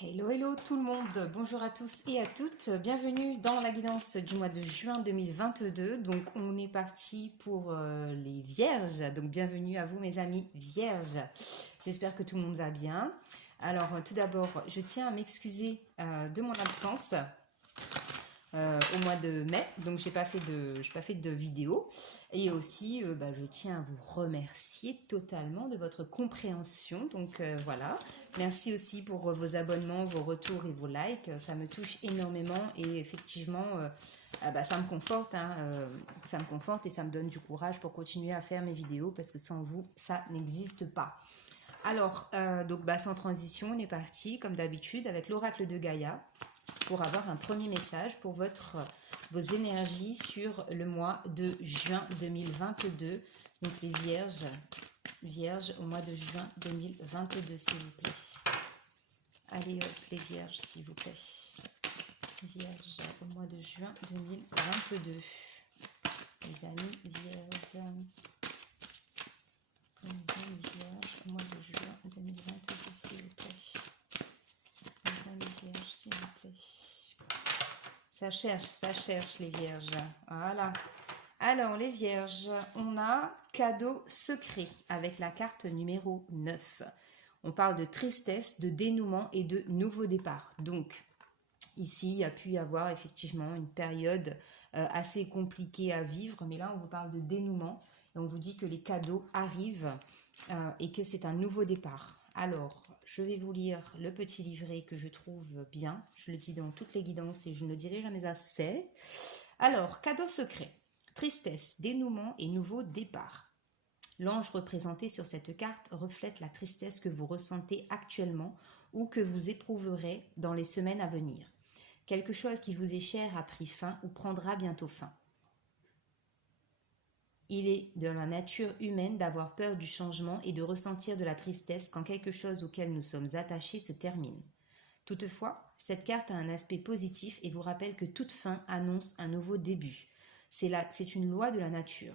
Hello, hello tout le monde, bonjour à tous et à toutes, bienvenue dans la guidance du mois de juin 2022. Donc on est parti pour les vierges, donc bienvenue à vous mes amis vierges. J'espère que tout le monde va bien. Alors tout d'abord, je tiens à m'excuser de mon absence au mois de mai, donc j'ai pas fait de vidéo. Et aussi, je tiens à vous remercier totalement de votre compréhension. Donc voilà, merci aussi pour vos abonnements, vos retours et vos likes. Ça me touche énormément et effectivement, ça me conforte. Ça me conforte et ça me donne du courage pour continuer à faire mes vidéos parce que sans vous, ça n'existe pas. Alors, sans transition, on est parti comme d'habitude avec l'oracle de Gaïa pour avoir un premier message pour vos énergies sur le mois de juin 2022. Donc les vierges au mois de juin 2022, s'il vous plaît. Allez hop, les vierges, s'il vous plaît. Vierges au mois de juin 2022. Les amis vierges. Les amis vierges au mois de juin 2022, s'il vous plaît. Les amis vierges, s'il vous plaît. Ça cherche les vierges. Voilà. Alors les vierges, on a cadeau secret avec la carte numéro 9. On parle de tristesse, de dénouement et de nouveau départ. Donc ici, il y a pu y avoir effectivement une période assez compliquée à vivre. Mais là, on vous parle de dénouement. Et on vous dit que les cadeaux arrivent et que c'est un nouveau départ. Alors, je vais vous lire le petit livret que je trouve bien. Je le dis dans toutes les guidances et je ne le dirai jamais assez. Alors, cadeau secret, tristesse, dénouement et nouveau départ. L'ange représenté sur cette carte reflète la tristesse que vous ressentez actuellement ou que vous éprouverez dans les semaines à venir. Quelque chose qui vous est cher a pris fin ou prendra bientôt fin. Il est de la nature humaine d'avoir peur du changement et de ressentir de la tristesse quand quelque chose auquel nous sommes attachés se termine. Toutefois, cette carte a un aspect positif et vous rappelle que toute fin annonce un nouveau début. C'est une loi de la nature.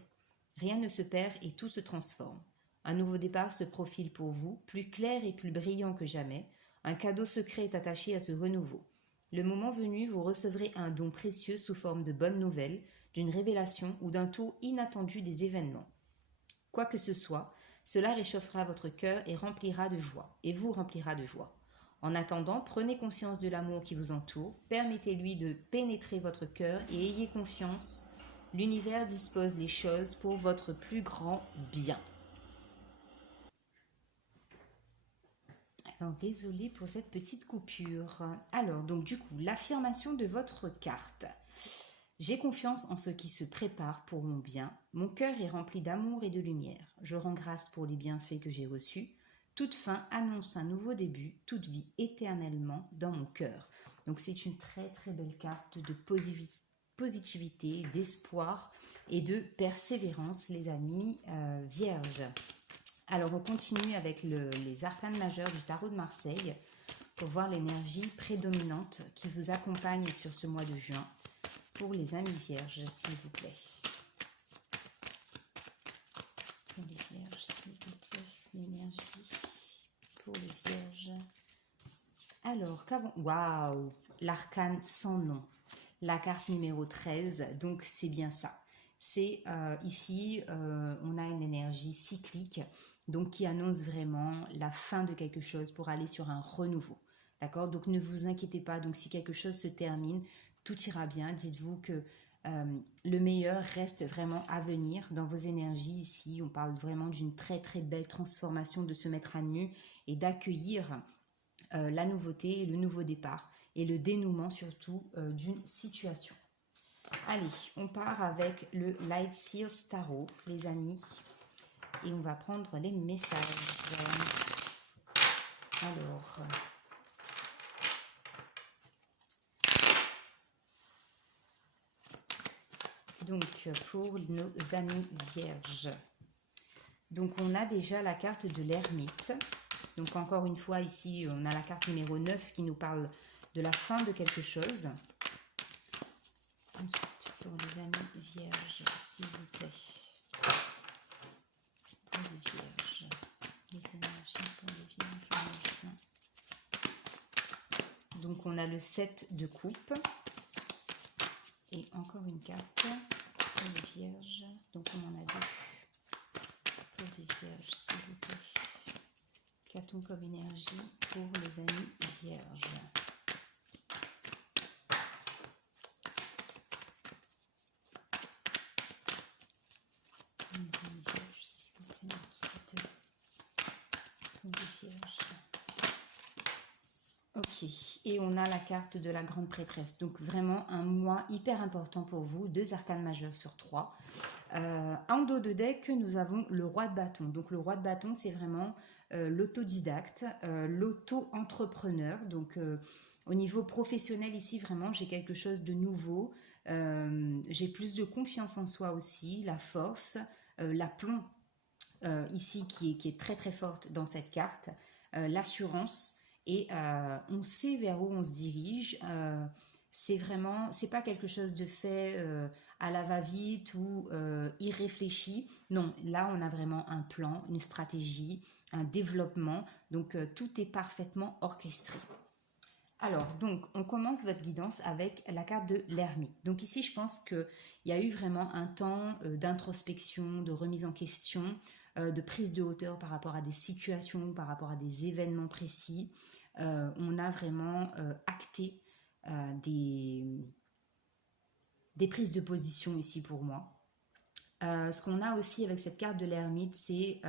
Rien ne se perd et tout se transforme. Un nouveau départ se profile pour vous, plus clair et plus brillant que jamais. Un cadeau secret est attaché à ce renouveau. Le moment venu, vous recevrez un don précieux sous forme de bonnes nouvelles, d'une révélation ou d'un tour inattendu des événements. Quoi que ce soit, cela réchauffera votre cœur et vous remplira de joie. En attendant, prenez conscience de l'amour qui vous entoure, permettez-lui de pénétrer votre cœur et ayez confiance, l'univers dispose les choses pour votre plus grand bien. Alors, désolée pour cette petite coupure. Alors, donc du coup, l'affirmation de votre carte. J'ai confiance en ce qui se prépare pour mon bien. Mon cœur est rempli d'amour et de lumière. Je rends grâce pour les bienfaits que j'ai reçus. Toute fin annonce un nouveau début, toute vie éternellement dans mon cœur. Donc c'est une très très belle carte de positivité, d'espoir et de persévérance, les amis vierges. Alors on continue avec les arcanes majeures du tarot de Marseille pour voir l'énergie prédominante qui vous accompagne sur ce mois de juin. Pour les amis vierges, s'il vous plaît. Pour les vierges, s'il vous plaît, l'énergie pour les vierges. Alors, waouh, l'arcane sans nom, la carte numéro 13, donc c'est bien ça. C'est ici, on a une énergie cyclique, donc qui annonce vraiment la fin de quelque chose pour aller sur un renouveau. D'accord? Donc ne vous inquiétez pas, donc si quelque chose se termine, tout ira bien. Dites-vous que le meilleur reste vraiment à venir dans vos énergies ici. On parle vraiment d'une très très belle transformation, de se mettre à nu et d'accueillir la nouveauté, le nouveau départ et le dénouement surtout d'une situation. Allez, on part avec le Light Seals Tarot, les amis, et on va prendre les messages. Alors... Donc, pour nos amis vierges. Donc, on a déjà la carte de l'ermite. Donc, encore une fois, ici, on a la carte numéro 9 qui nous parle de la fin de quelque chose. Ensuite, pour les amis vierges, s'il vous plaît. Pour les vierges. Les énergies pour les vierges. Donc on a le 7 de coupe. Et encore une carte pour les vierges. Donc on en a deux. Pour les vierges, s'il vous plaît. Qu'a-t-on comme énergie pour les amis vierges? Les amis vierges, s'il vous plaît, pour les vierges. Ok, et on a la carte de la grande prêtresse. Donc vraiment un mois hyper important pour vous. 2 arcanes majeures sur 3. En dos de deck, nous avons le roi de bâton. Donc le roi de bâton, c'est vraiment l'autodidacte, l'auto-entrepreneur. Donc au niveau professionnel ici, vraiment, j'ai quelque chose de nouveau. J'ai plus de confiance en soi aussi, la force, l'aplomb ici qui est très très forte dans cette carte, l'assurance. Et on sait vers où on se dirige. C'est pas quelque chose de fait à la va-vite ou irréfléchi. Non, là on a vraiment un plan, une stratégie, un développement. Donc tout est parfaitement orchestré. Alors, donc, on commence votre guidance avec la carte de l'ermite. Donc ici, je pense qu'il y a eu vraiment un temps d'introspection, de remise en question, de prise de hauteur par rapport à des situations, par rapport à des événements précis. On a vraiment acté des prises de position ici pour moi. Ce qu'on a aussi avec cette carte de l'ermite, c'est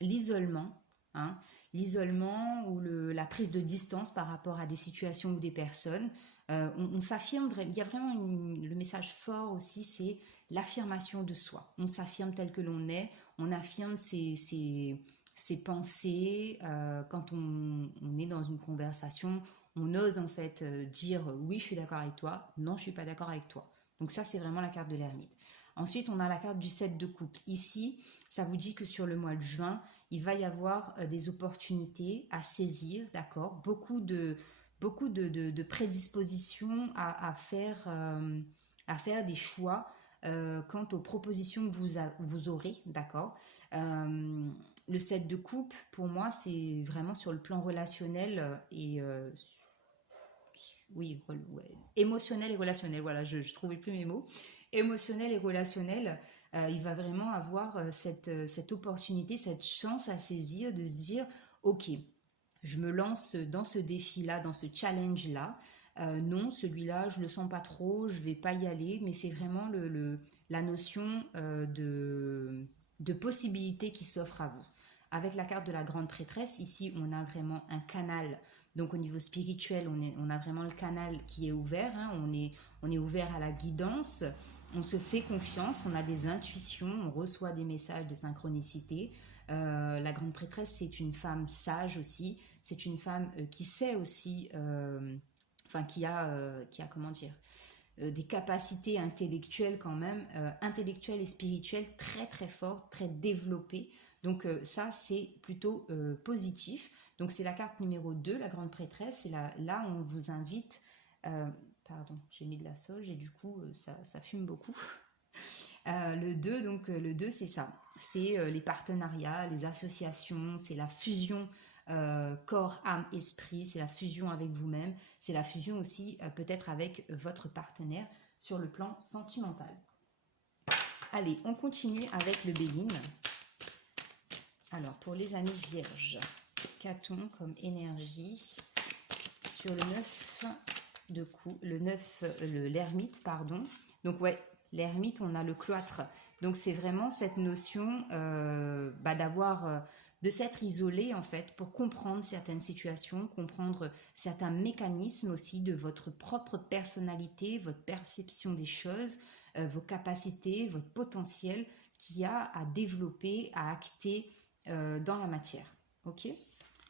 l'isolement, hein, l'isolement ou la prise de distance par rapport à des situations ou des personnes. On s'affirme, il y a vraiment le message fort aussi, c'est l'affirmation de soi. On s'affirme tel que l'on est, on affirme ses pensées. Quand on est dans une conversation, on ose en fait dire oui, je suis d'accord avec toi, non, je suis pas d'accord avec toi. Donc ça, c'est vraiment la carte de l'ermite. Ensuite, on a la carte du 7 de coupe. Ici, ça vous dit que sur le mois de juin, il va y avoir des opportunités à saisir, d'accord? Beaucoup de prédispositions à faire des choix quant aux propositions que vous aurez, d'accord? Le 7 de coupe, pour moi, c'est vraiment sur le plan relationnel et oui, ouais, émotionnel et relationnel. Voilà, je ne trouvais plus mes mots. Émotionnel et relationnel, il va vraiment avoir cette opportunité, cette chance à saisir de se dire, ok, je me lance dans ce défi-là, dans ce challenge-là. Non, celui-là, je le sens pas trop, je vais pas y aller, mais c'est vraiment la notion de possibilité qui s'offre à vous. Avec la carte de la grande prêtresse, ici, on a vraiment un canal. Donc au niveau spirituel, on a vraiment le canal qui est ouvert, hein. On est ouvert à la guidance, on se fait confiance, on a des intuitions, on reçoit des messages de synchronicité. La grande prêtresse, c'est une femme sage aussi, c'est une femme qui sait aussi, qui a comment dire, des capacités intellectuelles quand même, intellectuelles et spirituelles très très fortes, très développées. Donc ça, c'est plutôt positif. Donc c'est la carte numéro 2, la grande prêtresse. Et là, on vous invite... pardon, j'ai mis de la sauge et du coup, ça fume beaucoup. Le 2, donc le 2, c'est ça. C'est les partenariats, les associations, c'est la fusion corps, âme, esprit, c'est la fusion avec vous-même, c'est la fusion aussi peut-être avec votre partenaire sur le plan sentimental. Allez, on continue avec le Béguin. Alors, pour les amis vierges, qu'a-t-on comme énergie sur le 9 de coups, l'ermite, pardon. Donc ouais, l'ermite, on a le cloître. Donc c'est vraiment cette notion de s'être isolé en fait pour comprendre certaines situations, comprendre certains mécanismes aussi de votre propre personnalité, votre perception des choses, vos capacités, votre potentiel qu'il y a à développer, à acter dans la matière. Ok ?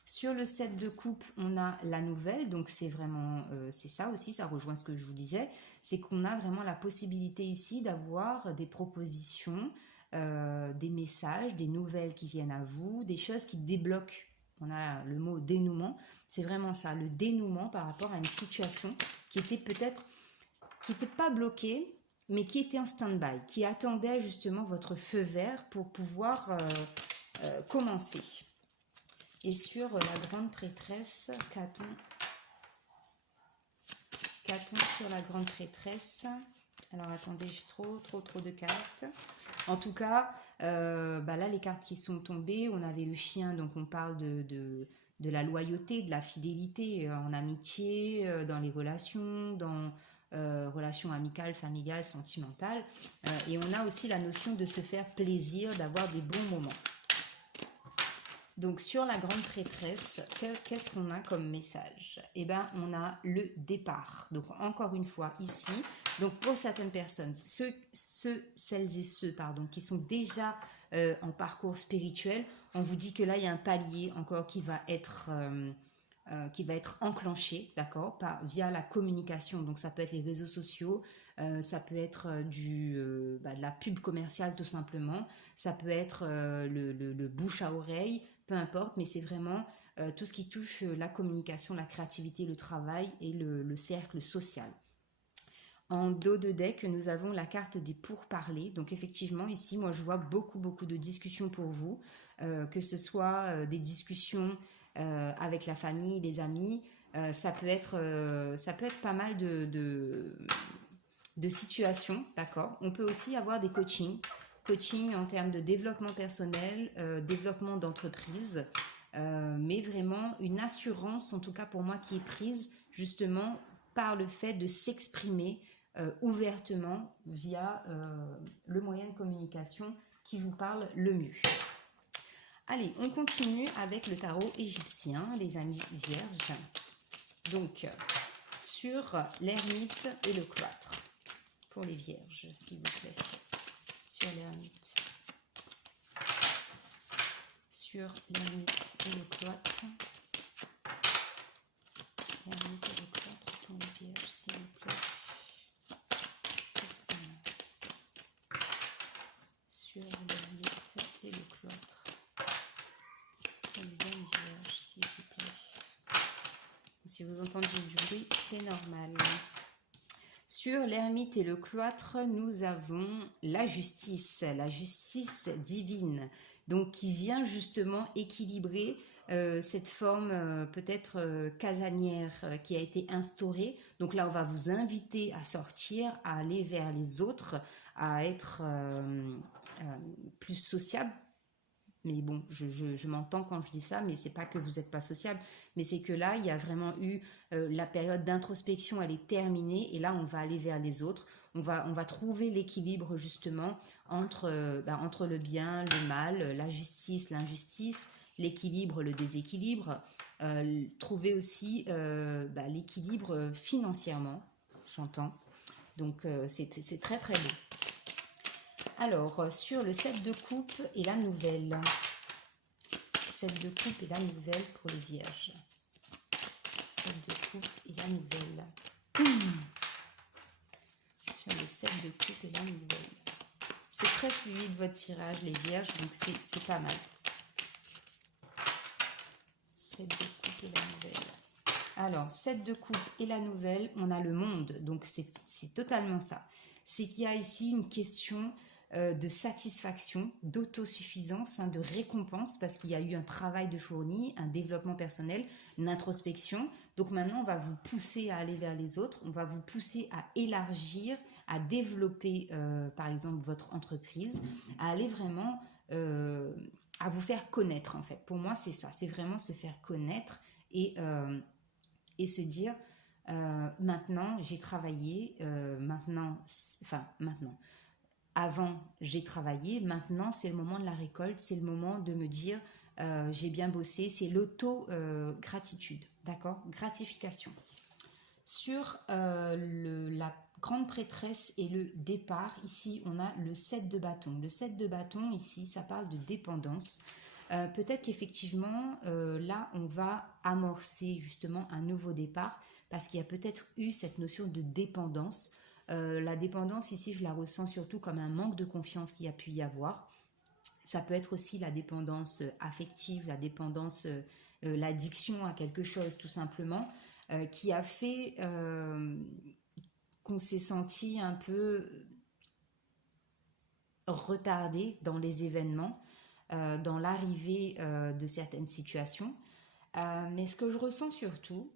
Sur le 7 de coupe, on a la nouvelle, donc c'est vraiment, c'est ça aussi, ça rejoint ce que je vous disais, c'est qu'on a vraiment la possibilité ici d'avoir des propositions, des messages, des nouvelles qui viennent à vous, des choses qui débloquent. On a le mot dénouement, c'est vraiment ça, le dénouement par rapport à une situation qui était peut-être, qui n'était pas bloquée, mais qui était en stand-by, qui attendait justement votre feu vert pour pouvoir commencer. Et sur la grande prêtresse, qu'a-t-on sur la grande prêtresse? Alors attendez, j'ai trop de cartes. En tout cas, là les cartes qui sont tombées, on avait le chien, donc on parle de la loyauté, de la fidélité en amitié, dans les relations, dans relations amicales, familiales, sentimentales. Et on a aussi la notion de se faire plaisir, d'avoir des bons moments. Donc sur la grande prêtresse, qu'est-ce qu'on a comme message? Eh bien, on a le départ. Donc encore une fois ici, donc pour certaines personnes, celles et ceux qui sont déjà en parcours spirituel, on vous dit que là il y a un palier encore qui va être enclenché, d'accord, via la communication. Donc ça peut être les réseaux sociaux, ça peut être de la pub commerciale tout simplement, ça peut être le bouche à oreille, peu importe, mais c'est vraiment tout ce qui touche la communication, la créativité, le travail et le cercle social. En dos de deck, nous avons la carte des pourparlers. Donc effectivement, ici, moi, je vois beaucoup de discussions pour vous, que ce soit des discussions avec la famille, les amis. Ça peut être pas mal de situations, d'accord. On peut aussi avoir des coachings en termes de développement personnel, développement d'entreprise, mais vraiment une assurance, en tout cas pour moi, qui est prise justement par le fait de s'exprimer ouvertement via le moyen de communication qui vous parle le mieux. Allez, on continue avec le tarot égyptien, les amis vierges. Donc, sur l'ermite et le cloître. Pour les vierges, s'il vous plaît. Sur l'ermite. Sur l'ermite et le cloître. L'ermite et le cloître pour les vierges, s'il vous plaît. Sur l'ermite et le cloître. Pour les âmes vierges, s'il vous plaît. Si vous entendez du bruit, c'est normal. Sur l'ermite et le cloître, nous avons la justice divine, donc qui vient justement équilibrer cette forme peut-être casanière qui a été instaurée. Donc là, on va vous inviter à sortir, à aller vers les autres, à être plus sociable. Mais bon, je m'entends quand je dis ça, mais c'est pas que vous n'êtes pas sociable, mais c'est que là, il y a vraiment eu la période d'introspection, elle est terminée, et là, on va aller vers les autres. On va trouver l'équilibre justement entre le bien, le mal, la justice, l'injustice, l'équilibre, le déséquilibre. Trouver aussi l'équilibre financièrement, j'entends. Donc, c'est très très beau. Alors, sur le 7 de coupe et la nouvelle. 7 de coupe et la nouvelle pour les vierges. 7 de coupe et la nouvelle. Sur le 7 de coupe et la nouvelle. C'est très fluide votre tirage, les vierges, donc c'est pas mal. 7 de coupe et la nouvelle. Alors, 7 de coupe et la nouvelle, on a le monde, donc c'est totalement ça. C'est qu'il y a ici une question de satisfaction, d'autosuffisance, de récompense, parce qu'il y a eu un travail de fourni, un développement personnel, une introspection. Donc maintenant, on va vous pousser à aller vers les autres, on va vous pousser à élargir, à développer, par exemple, votre entreprise, à aller vraiment à vous faire connaître, en fait. Pour moi, c'est ça, c'est vraiment se faire connaître et se dire, maintenant, j'ai travaillé, maintenant, avant, j'ai travaillé, maintenant, c'est le moment de la récolte, c'est le moment de me dire, j'ai bien bossé, c'est l'auto-gratitude, d'accord? Gratification. Sur la grande prêtresse et le départ, ici, on a le 7 de bâton. Le 7 de bâton, ici, ça parle de dépendance. Peut-être qu'effectivement, là, on va amorcer justement un nouveau départ parce qu'il y a peut-être eu cette notion de dépendance. La dépendance, ici, je la ressens surtout comme un manque de confiance qu'il y a pu y avoir. Ça peut être aussi la dépendance affective, la dépendance, l'addiction à quelque chose tout simplement, qui a fait qu'on s'est senti un peu retardé dans les événements. dans l'arrivée de certaines situations. Mais ce que je ressens surtout,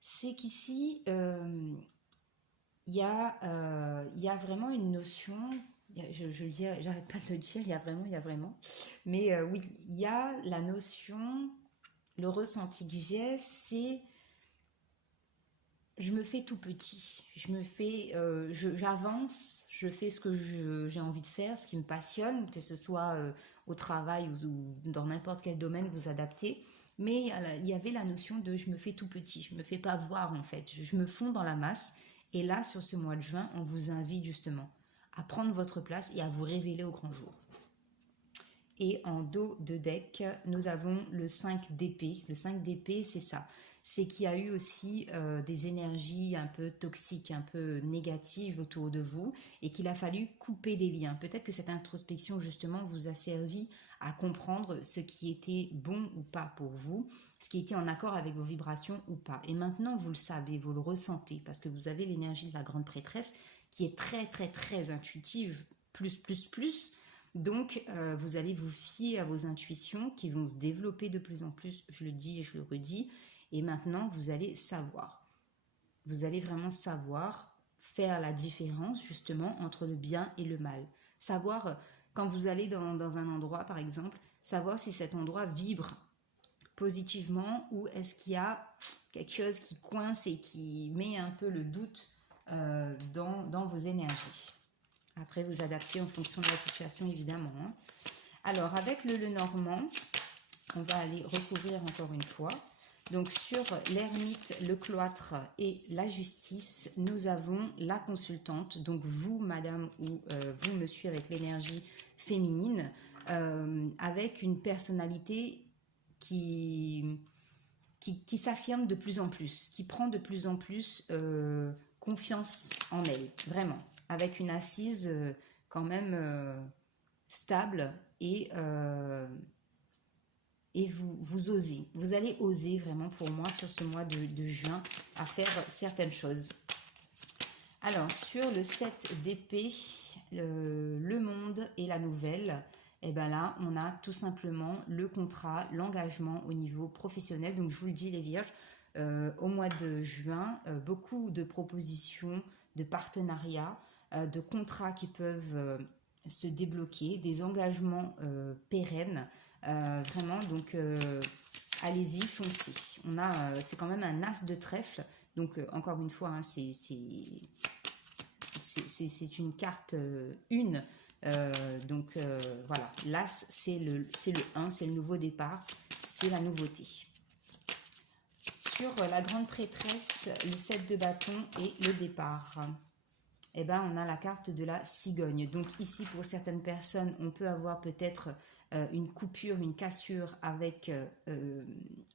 c'est qu'ici, il y a vraiment une notion, je le dis, j'arrête pas de le dire, il y a vraiment. Mais oui, il y a la notion, le ressenti que j'ai, c'est je me fais tout petit, j'avance, je fais ce que j'ai envie de faire, ce qui me passionne, que ce soit au travail ou dans n'importe quel domaine vous adaptez. Mais il y avait la notion de je me fais tout petit, je me fais pas voir en fait, je me fonds dans la masse. Et là, sur ce mois de juin, on vous invite justement à prendre votre place et à vous révéler au grand jour. Et en dos de deck, nous avons le 5 d'épée. Le 5 d'épée, c'est ça. C'est qu'il y a eu aussi des énergies un peu toxiques, un peu négatives autour de vous et qu'il a fallu couper des liens. Peut-être que cette introspection, justement, vous a servi à comprendre ce qui était bon ou pas pour vous, ce qui était en accord avec vos vibrations ou pas. Et maintenant, vous le savez, vous le ressentez parce que vous avez l'énergie de la grande prêtresse qui est très, très, très intuitive, plus. Donc, vous allez vous fier à vos intuitions qui vont se développer de plus en plus, je le dis et je le redis. Et maintenant, vous allez savoir. Vous allez vraiment savoir faire la différence justement entre le bien et le mal. Savoir, quand vous allez dans un endroit, par exemple, savoir si cet endroit vibre positivement ou est-ce qu'il y a quelque chose qui coince et qui met un peu le doute dans vos énergies. Après, vous adaptez en fonction de la situation, évidemment. Hein. Alors, avec le Lenormand, on va aller recouvrir encore une fois. Donc, sur l'ermite, le cloître et la justice, nous avons la consultante. Donc, vous, madame, ou vous, monsieur, avec l'énergie féminine, avec une personnalité qui s'affirme de plus en plus, qui prend de plus en plus confiance en elle, vraiment, avec une assise quand même stable et vous osez. Vous allez oser vraiment pour moi sur ce mois de juin à faire certaines choses. Alors, sur le 7 d'épée, le monde et la nouvelle, et bien là, on a tout simplement le contrat, l'engagement au niveau professionnel. Donc, je vous le dis, les vierges, au mois de juin, beaucoup de propositions, de partenariats, de contrats qui peuvent se débloquer, des engagements pérennes, vraiment. Donc, allez-y, foncez. C'est quand même un as de trèfle. Donc, encore une fois, hein, c'est une carte une. Donc voilà, l'As c'est le 1, c'est le nouveau départ, c'est la nouveauté. Sur la grande prêtresse, le 7 de bâton et le départ, eh ben, on a la carte de la cigogne. Donc ici, pour certaines personnes, on peut avoir peut-être une coupure, une cassure avec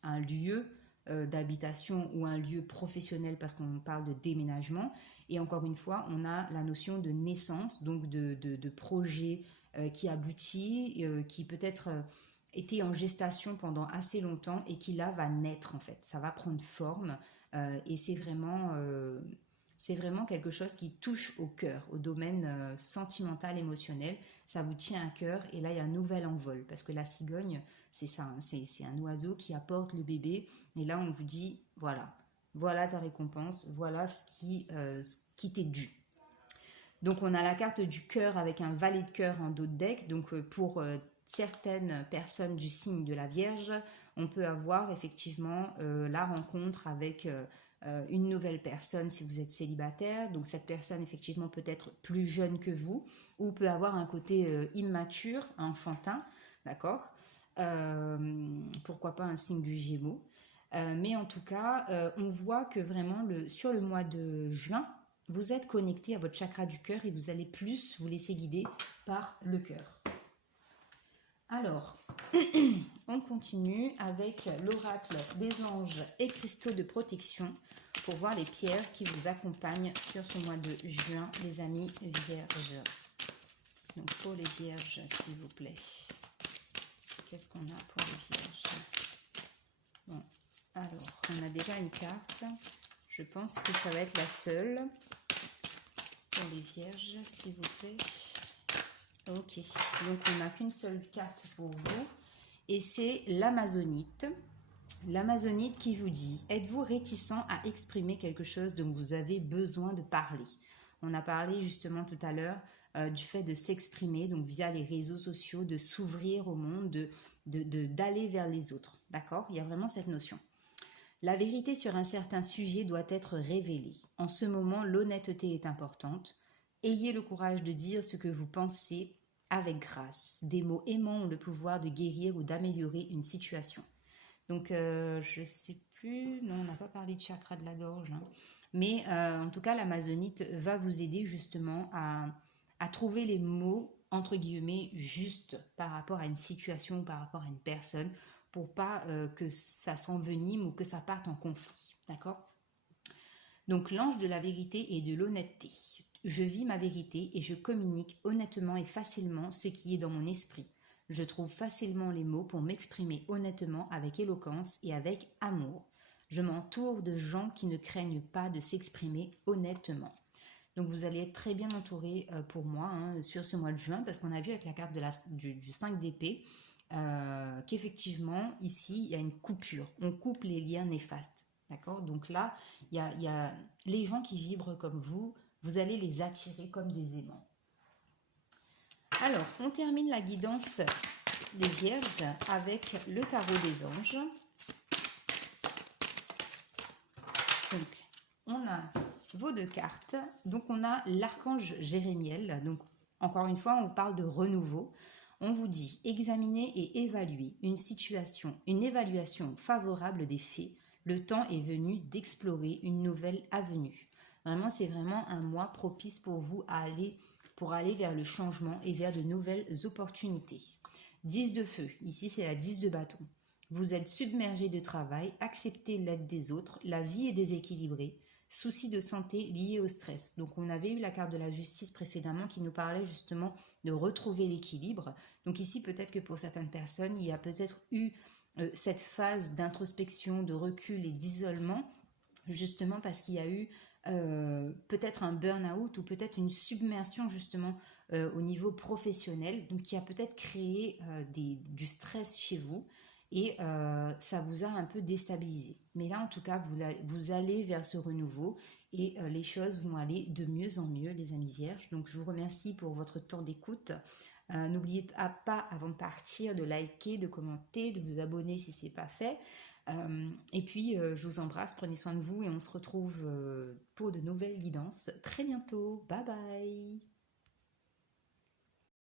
un lieu d'habitation ou un lieu professionnel parce qu'on parle de déménagement. Et encore une fois, on a la notion de naissance, donc de projet qui aboutit, qui peut-être était en gestation pendant assez longtemps et qui là va naître en fait. Ça va prendre forme et c'est vraiment quelque chose qui touche au cœur, au domaine sentimental, émotionnel. Ça vous tient à cœur et là, il y a un nouvel envol. Parce que la cigogne, c'est ça, hein, c'est un oiseau qui apporte le bébé. Et là, on vous dit, voilà ta récompense, voilà ce qui t'est dû. Donc, on a la carte du cœur avec un valet de cœur en dos de deck. Donc, pour certaines personnes du signe de la Vierge, on peut avoir effectivement la rencontre avec une nouvelle personne si vous êtes célibataire. Donc cette personne effectivement peut être plus jeune que vous ou peut avoir un côté immature, enfantin, d'accord, pourquoi pas un signe du Gémeaux. Mais en tout cas, on voit que vraiment sur le mois de juin, vous êtes connecté à votre chakra du cœur et vous allez plus vous laisser guider par le cœur. Alors, on continue avec l'oracle des anges et cristaux de protection pour voir les pierres qui vous accompagnent sur ce mois de juin, les amis vierges. Donc, pour les vierges, s'il vous plaît, qu'est-ce qu'on a pour les vierges? Bon, alors, on a déjà une carte. Je pense que ça va être la seule pour les vierges, s'il vous plaît. Ok, donc on n'a qu'une seule carte pour vous et c'est l'Amazonite. L'Amazonite qui vous dit, êtes-vous réticent à exprimer quelque chose dont vous avez besoin de parler? On a parlé justement tout à l'heure du fait de s'exprimer, donc via les réseaux sociaux, de s'ouvrir au monde, d'aller vers les autres. D'accord? Il y a vraiment cette notion. La vérité sur un certain sujet doit être révélée. En ce moment, l'honnêteté est importante. Ayez le courage de dire ce que vous pensez avec grâce. Des mots aimants ont le pouvoir de guérir ou d'améliorer une situation. Donc, je ne sais plus, non, on n'a pas parlé de chakra de la gorge, hein. Mais en tout cas, l'amazonite va vous aider justement à trouver les mots, entre guillemets, justes par rapport à une situation ou par rapport à une personne pour pas que ça s'envenime ou que ça parte en conflit. D'accord? Donc, l'ange de la vérité et de l'honnêteté. Je vis ma vérité et je communique honnêtement et facilement ce qui est dans mon esprit. Je trouve facilement les mots pour m'exprimer honnêtement avec éloquence et avec amour. Je m'entoure de gens qui ne craignent pas de s'exprimer honnêtement. Donc vous allez être très bien entouré pour moi sur ce mois de juin parce qu'on a vu avec la carte du 5 d'épée qu'effectivement ici il y a une coupure. On coupe les liens néfastes. D'accord? Donc là, il y a les gens qui vibrent comme vous allez les attirer comme des aimants. Alors, on termine la guidance des vierges avec le tarot des anges. Donc, on a vos deux cartes. Donc, on a l'archange Jérémiel. Donc, encore une fois, on parle de renouveau. On vous dit examiner et évaluer une situation, une évaluation favorable des faits. Le temps est venu d'explorer une nouvelle avenue. Vraiment, c'est vraiment un mois propice pour vous pour aller vers le changement et vers de nouvelles opportunités. 10 de feu, ici c'est la 10 de bâton. Vous êtes submergé de travail, acceptez l'aide des autres, la vie est déséquilibrée, soucis de santé liés au stress. Donc on avait eu la carte de la justice précédemment qui nous parlait justement de retrouver l'équilibre. Donc ici peut-être que pour certaines personnes, il y a peut-être eu cette phase d'introspection, de recul et d'isolement, justement parce qu'il y a eu peut-être un burn-out ou peut-être une submersion justement au niveau professionnel, donc qui a peut-être créé du stress chez vous et ça vous a un peu déstabilisé. Mais là en tout cas vous allez vers ce renouveau et les choses vont aller de mieux en mieux les amis vierges. Donc je vous remercie pour votre temps d'écoute. N'oubliez pas avant de partir de liker, de commenter, de vous abonner si ce n'est pas fait. Et puis, je vous embrasse, prenez soin de vous et on se retrouve pour de nouvelles guidances très bientôt. Bye bye!